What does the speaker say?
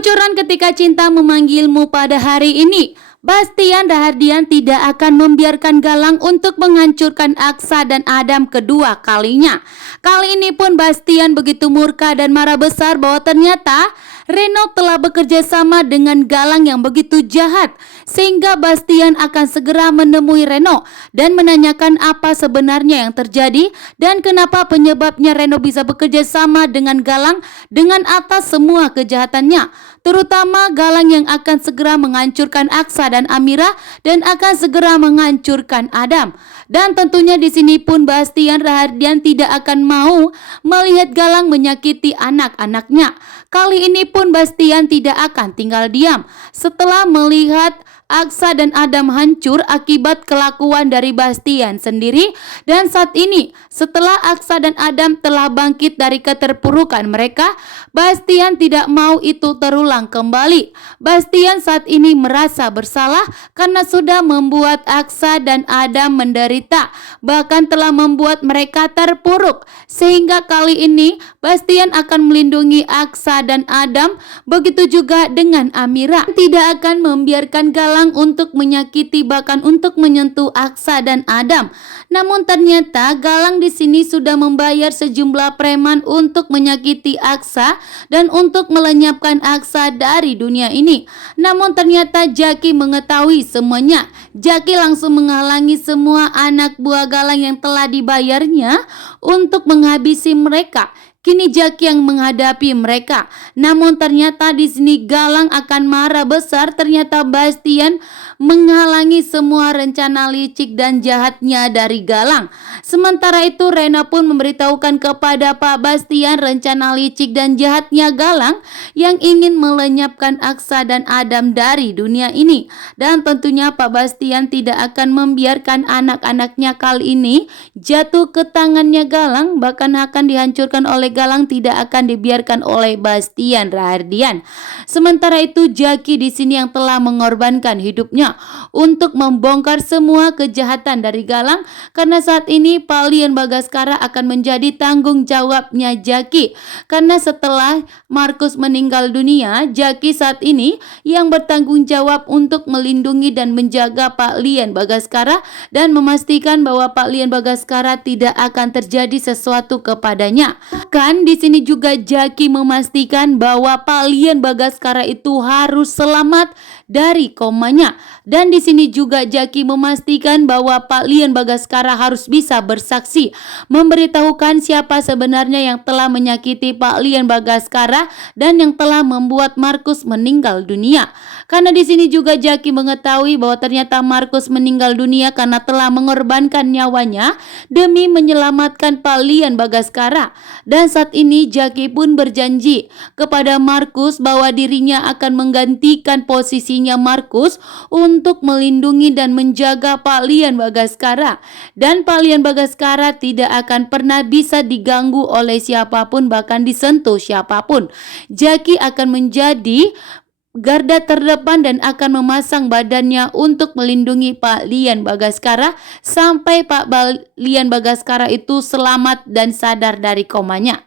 Bocoran ketika cinta memanggilmu pada hari ini. Bastian Rahardian tidak akan membiarkan Galang untuk menghancurkan Aksa dan Adam kedua kalinya. Kali ini pun Bastian begitu murka dan marah besar bahwa ternyata Reno telah bekerja sama dengan Galang yang begitu jahat, sehingga Bastian akan segera menemui Reno dan menanyakan apa sebenarnya yang terjadi dan kenapa penyebabnya Reno bisa bekerja sama dengan Galang dengan atas semua kejahatannya, terutama Galang yang akan segera menghancurkan Aksa dan Amira dan akan segera menghancurkan Adam. Dan tentunya di sini pun Bastian Rahardian tidak akan mau melihat Galang menyakiti anak-anaknya. Kali ini pun Bastian tidak akan tinggal diam setelah melihat Aksa dan Adam hancur akibat kelakuan dari Bastian sendiri. Dan saat ini setelah Aksa dan Adam telah bangkit dari keterpurukan mereka, Bastian tidak mau itu terulang kembali. Bastian saat ini merasa bersalah karena sudah membuat Aksa dan Adam menderita, bahkan telah membuat mereka terpuruk. Sehingga kali ini Bastian akan melindungi Aksa dan Adam, begitu juga dengan Amira. Tidak akan membiarkan Galang untuk menyakiti bahkan untuk menyentuh Aksa dan Adam. Namun ternyata Galang di sini sudah membayar sejumlah preman untuk menyakiti Aksa dan untuk melenyapkan Aksa dari dunia ini. Namun ternyata Jaki mengetahui semuanya. Jaki langsung menghalangi semua anak buah Galang yang telah dibayarnya untuk menghabisi mereka. Kini Jaki yang menghadapi mereka. Namun ternyata di sini Galang akan marah besar. Ternyata Bastian menghalangi semua rencana licik dan jahatnya dari Galang. Sementara itu Rena pun memberitahukan kepada Pak Bastian rencana licik dan jahatnya Galang yang ingin melenyapkan Aksa dan Adam dari dunia ini. Dan tentunya Pak Bastian tidak akan membiarkan anak-anaknya kali ini jatuh ke tangannya Galang, bahkan akan dihancurkan oleh Galang, tidak akan dibiarkan oleh Bastian Rahardian. Sementara itu Jaki di sini yang telah mengorbankan hidupnya untuk membongkar semua kejahatan dari Galang, karena saat ini Palian Bagaskara akan menjadi tanggung jawabnya Jaki. Karena setelah Markus meninggal dunia, Jaki saat ini yang bertanggung jawab untuk melindungi dan menjaga Pak Lian Bagaskara dan memastikan bahwa Pak Lian Bagaskara tidak akan terjadi sesuatu kepadanya. Kan di sini juga Jaki memastikan bahwa Pak Lian Bagaskara itu harus selamat dari komanya. Dan di sini juga Jaki memastikan bahwa Pak Lian Bagaskara harus bisa bersaksi, memberitahukan siapa sebenarnya yang telah menyakiti Pak Lian Bagaskara dan yang telah membuat Markus meninggal dunia. Karena di sini juga Jaki mengetahui bahwa ternyata Markus meninggal dunia karena telah mengorbankan nyawanya demi menyelamatkan Pak Lian Bagaskara. Dan saat ini Jaki pun berjanji kepada Markus bahwa dirinya akan menggantikan posisinya Markus untuk melindungi dan menjaga Pak Lian Bagaskara. Dan Pak Lian Bagaskara tidak akan pernah bisa diganggu oleh siapapun, bahkan disentuh siapapun. Jaki akan menjadi garda terdepan dan akan memasang badannya untuk melindungi Pak Lian Bagaskara sampai Pak Lian Bagaskara itu selamat dan sadar dari komanya.